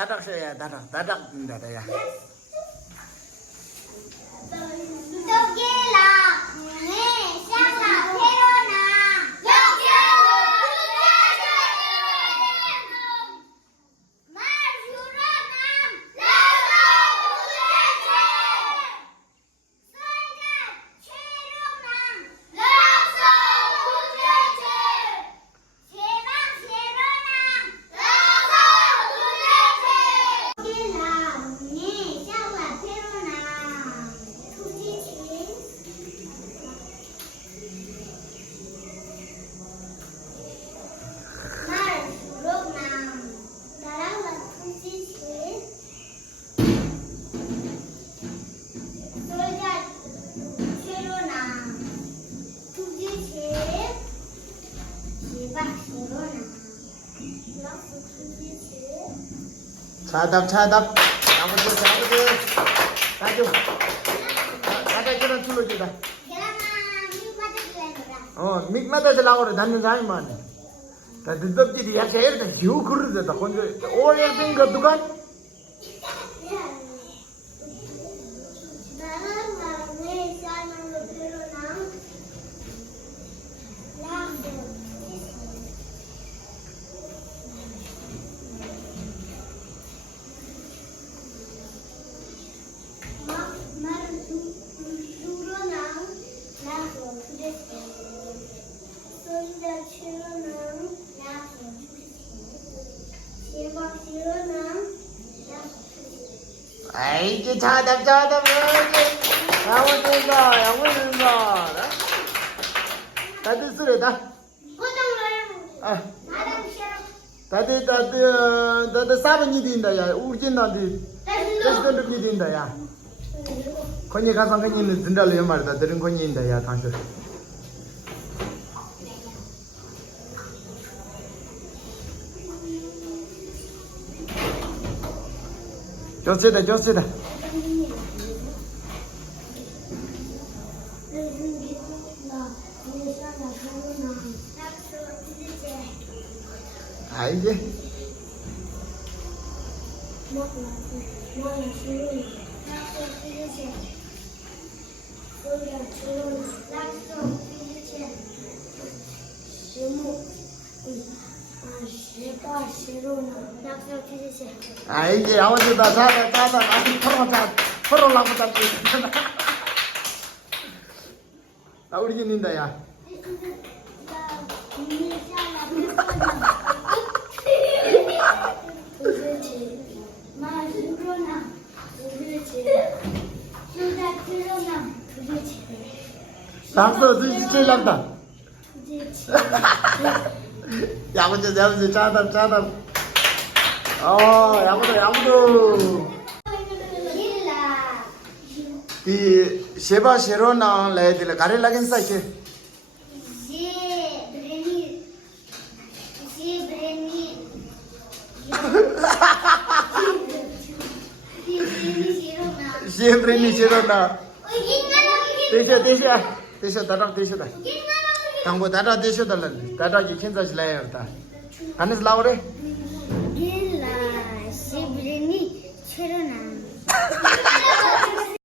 다닥 써야 다닥 된다야. 차답. 아무도 가죠. 가자 그런 줄로 주다. 믹마다 들라고 다는 사람만. 다 듣답지리 약간 이렇게 주 그러다 건져 오래 된거 누가? 아이지 차답 양호된다 다들 쓰레다 다들 사번이 된다 야 우진나디 됐던이 된다 야 건이 가상 건이는 된다려 말다 들은 건이 된다 야 당근 좋습니다. 이제 이제 아무도 다 아직 털어라고 잡고 있잖아. 우리 집인다 야. 박수 제일 난다. 야무져 짜답. 야무도. 이 쉐바쉐로나 레들 가rel라겐 사이케. 시브레니 쉐로나. 대셔 다랑 대셔다. 당보 다다 대셔달라. 다다기 켄자시 라야다. 가네스 라오레. 시브레니 쉐로나